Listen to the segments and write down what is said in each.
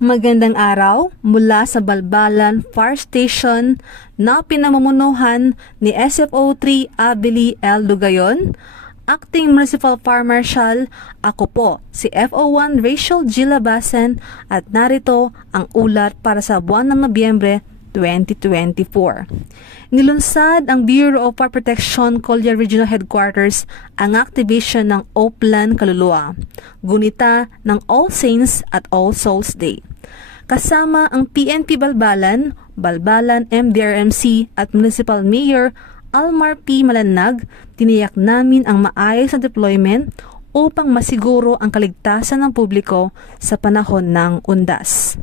Magandang araw mula sa Balbalan Fire Station na pinamumunuhan ni SFO3 Abeli L. Lugayon, Acting Municipal Fire Marshal. Ako po si FO1 Rachel G. Labasen at narito ang ulat para sa buwan ng Nobyembre 2024. Nilunsad ang Bureau of Fire Protection Collier Regional Headquarters ang activation ng Oplan Kaluluwa, gunita ng All Saints at All Souls Day. Kasama ang PNP Balbalan, Balbalan MDRMC at Municipal Mayor Almar P. Malanag, tiniyak namin ang maayos na deployment upang masiguro ang kaligtasan ng publiko sa panahon ng undas.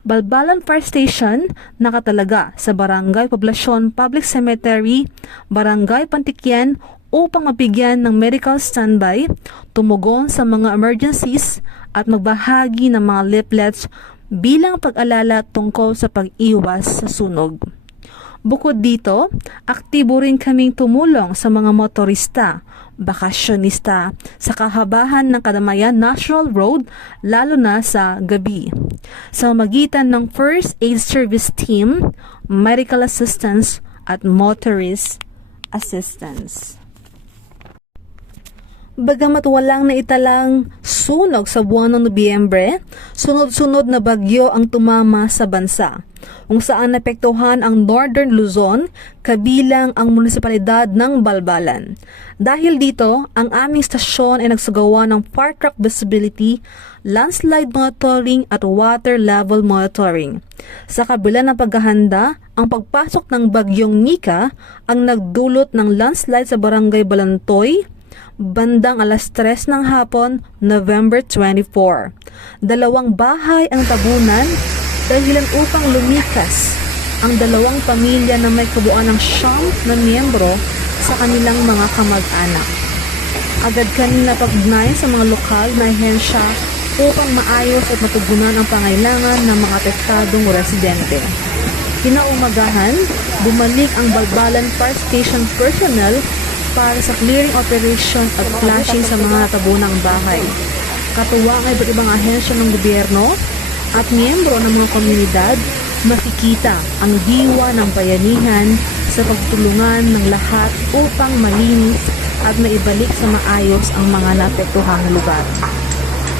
Balbalan Fire Station nakatalaga sa Barangay Poblacion Public Cemetery, Barangay Pantikyan upang mabigyan ng medical standby, tumugon sa mga emergencies at magbahagi ng mga leaflets bilang pag-alala tungkol sa pag-iwas sa sunog. Bukod dito, aktibo rin kaming tumulong sa mga motorista, bakasyonista sa kahabahan ng Kadamayan National Road lalo na sa gabi. Sa magitan ng First Aid Service Team, Medical Assistance at Motorist Assistance. Bagamat walang naitalang sunog sa buwan ng Nobyembre, sunod-sunod na bagyo ang tumama sa bansa, kung saan napektuhan ang Northern Luzon, kabilang ang munisipalidad ng Balbalan. Dahil dito, ang aming stasyon ay nagsagawa ng fire truck visibility, landslide monitoring at water level monitoring. Sa kabila ng paghahanda, ang pagpasok ng bagyong Nika ang nagdulot ng landslide sa Barangay Balantoy, bandang alas 3 ng hapon, November 24. 2 bahay ang tabunan dahilan upang lumikas ang 2 pamilya na may kabuuan ng 9 na miyembro sa kanilang mga kamag-anak. Agad kaming napag-ugnayan sa mga lokal na ahensya upang maayos at matugunan ang pangailangan ng mga apektadong residente. Kinaumagahan, bumalik ang Balbalan Fire Station personnel para sa clearing operation at flashing sa mga natabunang bahay. Katuwang ay iba't ibang ahensya ng gobyerno at miyembro ng mga komunidad, makikita ang diwa ng bayanihan sa pagtulungan ng lahat upang malinis at maibalik sa maayos ang mga naapektuhang lugar.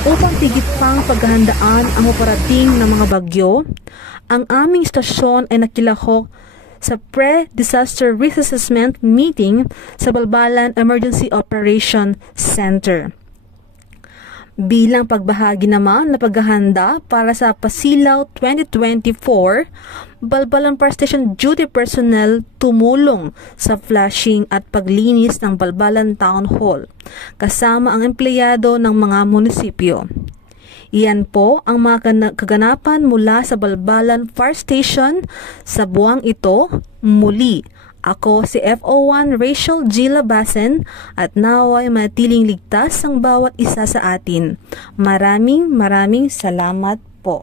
Upang tigit pang paghahandaan ang operating ng mga bagyo, ang aming stasyon ay nakilahok sa pre-disaster risk assessment meeting sa Balbalan Emergency Operation Center. Bilang pagbahagi naman na paghahanda para sa Pasilaw 2024, Balbalan Fire Station duty personnel tumulong sa flashing at paglinis ng Balbalan Town Hall, kasama ang empleyado ng mga munisipyo. Iyan po ang mga kaganapan mula sa Balbalan Fire Station sa buwang ito. Muli, ako si FO1 Rachel G. Labasen at naway matiling ligtas ang bawat isa sa atin. Maraming salamat po.